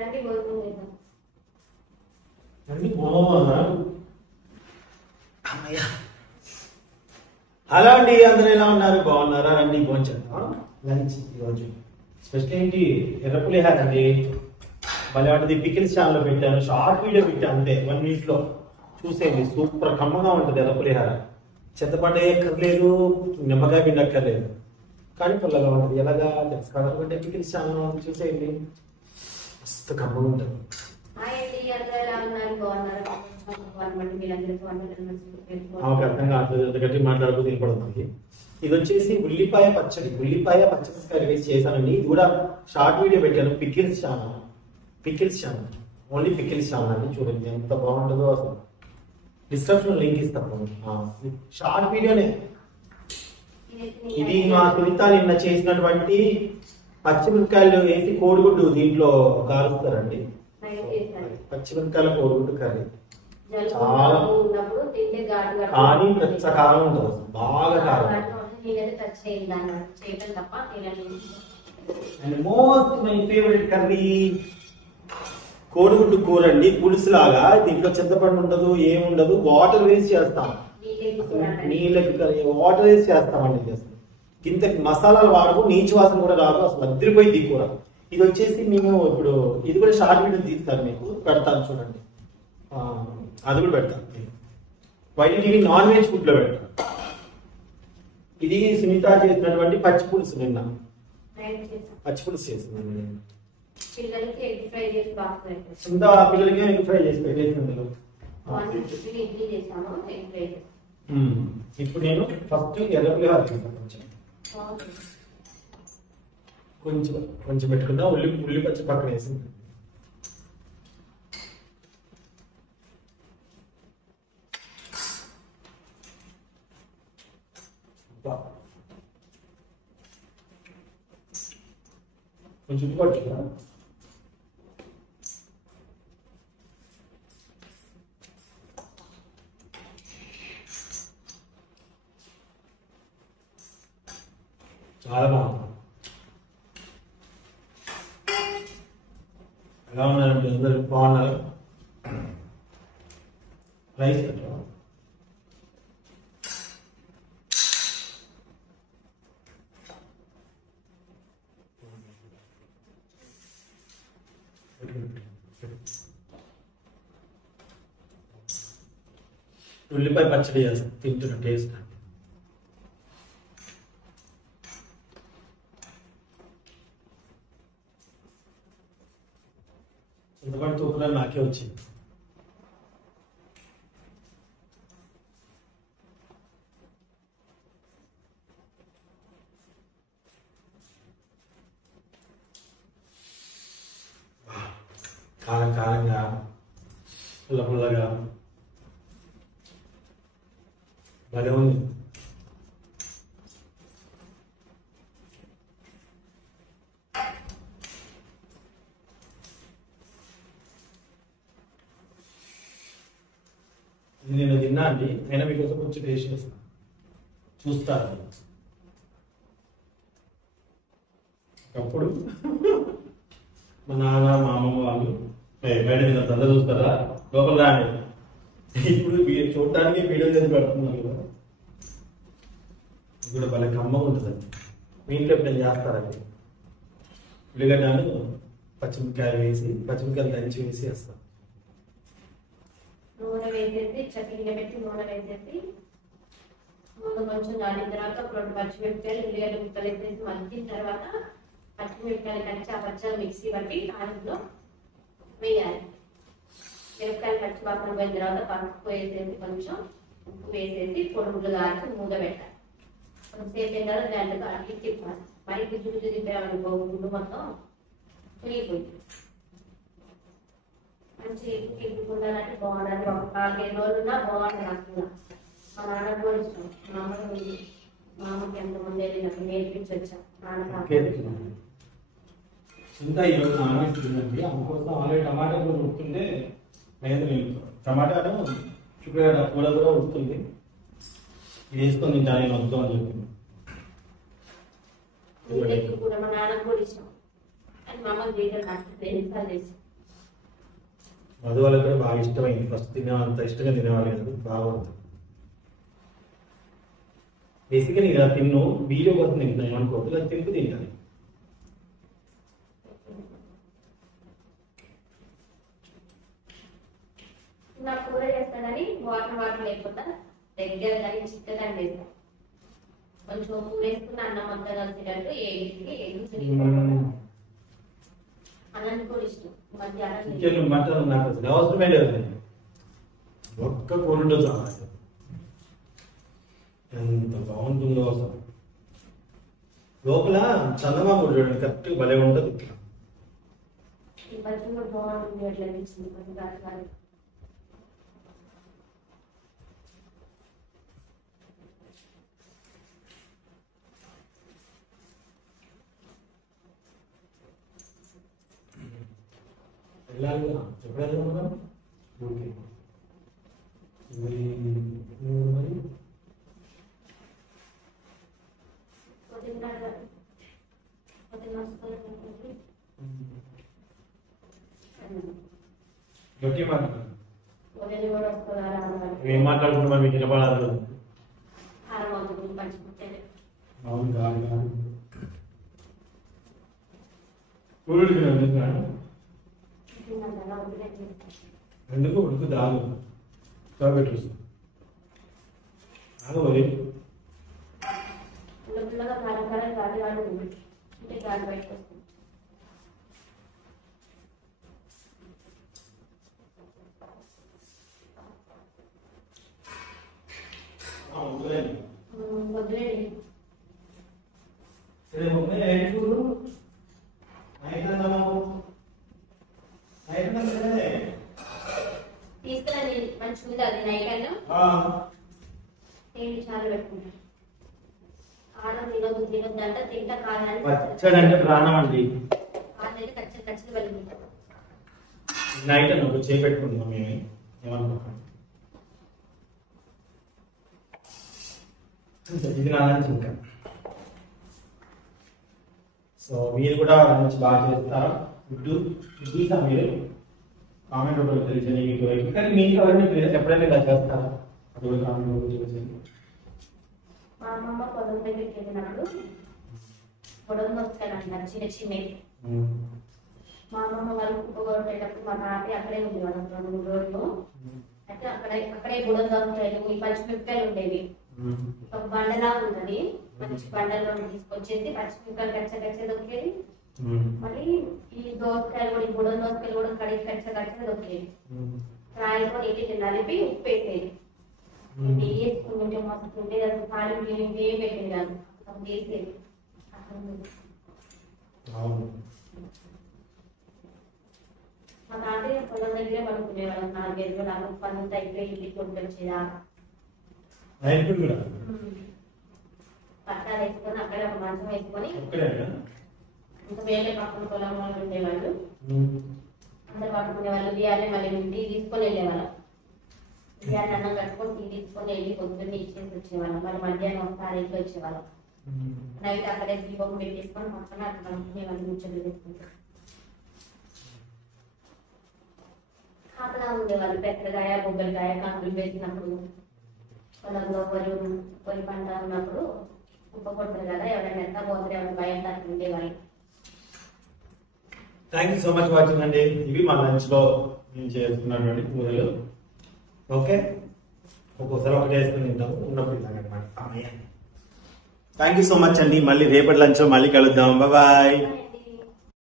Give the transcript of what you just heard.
రండి భోజనం చేద్దాం. రండి అమ్మయ్య. హలో అండి, అందరూ ఎలా ఉన్నారు? బాగున్నారా? రండి భోంచేద్దాం. లంచ్ ఈరోజు స్పెషల్ ఏంటి? ఎర్ర పులిహార అండి. మళ్ళీ వాటిది పికిల్స్ ఛానల్లో పెట్టాను, షార్ట్ వీడియో పెట్టాను అంతే, 1 minute లో చూసేయండి. సూపర్ కమ్మగా ఉంటుంది ఎర్ర పులిహార. చింతపండు ఎక్కర్లేదు, నిమ్మకాయ పిండి అక్కర్లేదు, కానీ పుల్లగా ఉంటుంది. ఎలాగా తెలుసుకోవాలంటే పికిల్స్ ఛానల్ చూసేయండి, మస్తు కమ్మగా ఉంటుంది. అర్థం కాదు గట్టి మాట్లాడుతూ తినపడుతుంది. ఇది వచ్చేసి ఉల్లిపాయ పచ్చడి కర్రీ వేసి చేశానండి. ఇది కూడా షార్ట్ వీడియో పెట్టాను, pickles channel only pickles channel అండి. చూడండి ఎంత బాగుంటుందో అసలు. డిస్క్రిప్షన్ లింక్ ఇస్తాను. షార్ట్ వీడియోనే ఇది. మా సునీత నిన్న చేసినటువంటి పచ్చిమిరపకాయలు వేసి కోడిగుడ్డు దీంట్లో కాలుస్తారండి. పచ్చిమిరపకాయల కోడిగుడ్డు కర్రీ చాలా కానీ కారం ఉంటుంది, బాగా కారం. And most my favourite curry కోడిగుడ్డు కూర అండి. పులుసు లాగా దీంట్లో చింతపండు ఉండదు, ఏముండదు, వాటర్ వేసి చేస్తాం. నీళ్ళకి వాటర్ వేసి చేస్తామండి. అసలు ఇంత మసాలాలు వాడకు, నీచు వాసన కూడా రాదు, అసలు అదిరిపోయింది కూర. ఇది వచ్చేసి మేము ఇప్పుడు ఇది కూడా షార్ట్ వీడియో తీస్తాను, మీకు పెడతాను చూడండి. అది కూడా పెడతాను. White TV non veg food లో పెడతాను. ఇది సునీత చేసినటువంటి పచ్చి పులుసు. నిన్న పచ్చి పులుసు చేసింది పిల్లలకి ఎగ్ ఫ్రై చేసి సునీత. పిల్లలకి ఎగ్ ఫ్రై చేసి పెట్టేసింది. ఇప్పుడు నేను ఫస్ట్ ఎర్ర పులిహార కొంచెం పెట్టుకుందా. ఉల్లి పచ్చి పక్కన వేసింది. కొంచెం ఉప్పు పట్టుకుందా. చాలా బాగుంది. ఎలా ఉన్నారండి అందరు? బాగున్నారు. రైస్ పెట్టా. ఉల్లిపాయ పచ్చడి చేస్తాం, తింటున్న టేస్ట్. చింతపండు తూపులో నాకే వచ్చింది. కారంగా, పుల్లగా భలే ఉంది. నేను తిన్నా అండి, అయినా మీకోసం కొంచెం టేస్ట్ చేస్తాను, చూస్తారు. ఒకప్పుడు మా నాన్న మా అమ్మమ్మ వాళ్ళు బయట అందరూ చూస్తారా, లోపల రాని. ఇప్పుడు చూడటానికి వీడియో చేసి పెడుతున్నారు కదా. ఇది కూడా భలే కమ్మగా ఉంటుందండి. మీ ఇంట్లో ఎప్పుడైనా చేస్తారండి. ఉల్లిగడ్డను పచ్చిమిరపకాయలు వేసి, పచ్చిమిరపకాయలు దంచి వేసి వేస్తాం. నూనె వేసేసి చట్నీలో పెట్టి నూనె వేసేసి నూనె కొంచెం దాని తర్వాత 2 పచ్చిమిరపకాయలు ఉల్లిగడ్డ ముక్కలు వేసేసి మగ్గిన తర్వాత పచ్చిమిరపకాయలు కలిసి ఆ పచ్చలు మిక్సీ పట్టి దాంట్లో వేయాలి. మిరపకాయలు పచ్చి వాసన పోయిన తర్వాత పసుపు వేసేసి కొంచెం ఉప్పు వేసేసి పొడుగులు కాల్చి మూత పెట్టాలి. కొంచెంసేపు అయిన తర్వాత దాంట్లో అట్లా తిప్పాలి. మరి గుజ్జు తిప్పామనుకో గుడ్డు మొత్తం తిరిగిపోయింది. మంచి తిప్పుకుండాలంటే బాగుండాలి. ఒక 4-5 రోజులున్నా బాగుంటుంది. నాకు మా నాన్న కూడా ఇష్టం. మా అమ్మకి ఎంతమంది వెళ్ళినప్పుడు నేర్పించి వచ్చాం నాన్న. ఇంత ఈరోజు నాన్ వెజ్ తిందండి. అందుకోసం ఆల్రెడీ టమాటా కూడా ఉడుతుంటే టమాటాను చుక్కగడ్డ కూర కూడా ఉడుతుంది. ఇది వేసుకొని తింటా నేను వద్దు అని చెప్పింది. మా నాన్న కూడా ఇష్టం. అని మా అమ్మకి వీడియో నాకు 2 నిమిషాలు చేసి అది వాళ్ళకి కూడా బాగా ఇష్టమైంది. ఫస్ట్ తినేంత ఇష్టంగా తినేవాళ్ళు కాదు, బాగుంది. బేసికలీ ఇలా తిన్ను వీడియో కోసం తింటున్నాయి అనుకోవద్దు, ఇలా తింపు తింటాను. నా కూర చేస్తానని వాటర్ లేకుండా దగ్గర కానీ చిక్కగా వేస్తాను. కొంచెం ఉప్పు వేసుకుని అన్నం అంతా కలిసేటట్టు అన్నం కూడా ఇష్టం. చికెన్ మటన్ నాకు అసలు అవసరమే లేదు. ఒక్క కూర ఉండదు, ఎంత బాగుంటుందో అసలు. లోపల చందమామ చూడండి కరెక్ట్ భలే ఉంటుంది. ఈ పచ్చి కూడా బాగుంటుంది, అట్లా అనిపించింది కొంచెం కాదు. వెళ్ళాలి ఎప్పుడైనా మనం ఓకే. మరి ఏం మాట్లాడుకుంటున్నా మీకు వినపడాలి. అవును కాదు కాదు ఎందుకు ఉడుకు దాగు పెట్టు ఆగోరి తీసుకురండి మంచిగా అది నైట్ అయినా ఏంటి చాలా పెట్టుకుంటాను. ఆడ తినొద్దు అంటే తింటా కాదని పచ్చడి అంటే ప్రాణం అండి. ఆడైతే ఖచ్చితంగా వెళ్ళిపోతాం. నైట్ అని ఒక చేపెట్టుకుంటున్నాం మేము, ఏమనుకోకండి. ఇది నా లంచ్ ఇంకా. సో మీరు కూడా మంచి బాగా చేస్తారా? చూసా మీరు కామెంట్ రూపంలో తెలియజేయండి. మీకు కానీ మీకు ఎవరైనా ఎప్పుడైనా ఇలా చేస్తారా? అది కూడా కామెంట్ రూపంలో తెలియజేయండి. మా అమ్మమ్మ పొలం దగ్గరికి వెళ్ళినప్పుడు పొలం వస్తానంటారు చిన్న చిన్నవి. మా అమ్మమ్మ వాళ్ళు కుప్పగొట్టేటప్పుడు మా తాతయ్య అక్కడే ఉంది వాళ్ళు 2-3 రోజులు. అయితే అక్కడే బుడలు దొరుకుతాయి. ఈ పచ్చిమిరపకాయలు ఉండేవి, ఒక బండలా ఉన్నది. మంచి బండలో తీసుకొచ్చేసి పచ్చిమిరపకాయలు కచ్చ దొరికేది. మళ్ళీ ఈ దోసకాయలు కూడా, ఈ బుడల దోసకాయలు కూడా కడిగి కచ్చ దొరికేది. రాయితో నీటి నలిపి ఉప్పు వేసేది. నెయ్యి వేసుకుంటే మస్తు ఉండేది. అసలు పాలు ఏం పెట్టేది కాదు, వేసేది. మా తాతయ్య పొలం దగ్గరే పడుకునేవాళ్ళం. 4-5 రోజులు నాకు పనులు అయిపోయి ఇంటికి వచ్చేదా పట్టాలు వేసుకొని అక్కడ ఒక మంచం వేసుకొని ఇంకా వేరే పక్కన పొలం వాళ్ళు ఉండేవాళ్ళు, అందరు పట్టుకునేవాళ్ళు. బియ్యాన్ని మళ్ళీ టీ తీసుకొని వెళ్ళేవాళ్ళం. బియ్యాన్ని అన్నం కట్టుకొని టీ తీసుకొని వెళ్ళి పొద్దున్నే ఇచ్చేసి వచ్చేవాళ్ళం. మరి మధ్యాహ్నం ఒకసారి ఇంట్లో వచ్చేవాళ్ళం. నైట్ అక్కడే దీపం పెట్టేసుకొని పక్కన అక్కడ అనుకునేవాళ్ళు, ముచ్చట్లు తీసుకుంటాం. కాపలా ఉండేవాళ్ళు. పెద్దగాయ బొబ్బరికాయ కంకులు వేసినప్పుడు, పొలంలో వరి పంట ఉన్నప్పుడు కుప్ప కొడుతుంది కదా, ఎవరైనా ఎంత పోతే ఎవరు భయం తక్కువ ఉండేవాళ్ళు. Thank you so much watching అండి. ఇవి మా లంచ్ లో నేను చేస్తున్నటువంటి కూరలు. ఓకే, ఒక్కోసారి ఒకటి వేసుకుని తింటాము, ఉన్నప్పుడు ఇలాగనమాట. థ్యాంక్ యూ సో మచ్ అండి. మళ్ళీ రేపటి లంచ్ మళ్ళీ కలుద్దాం. బాయ్.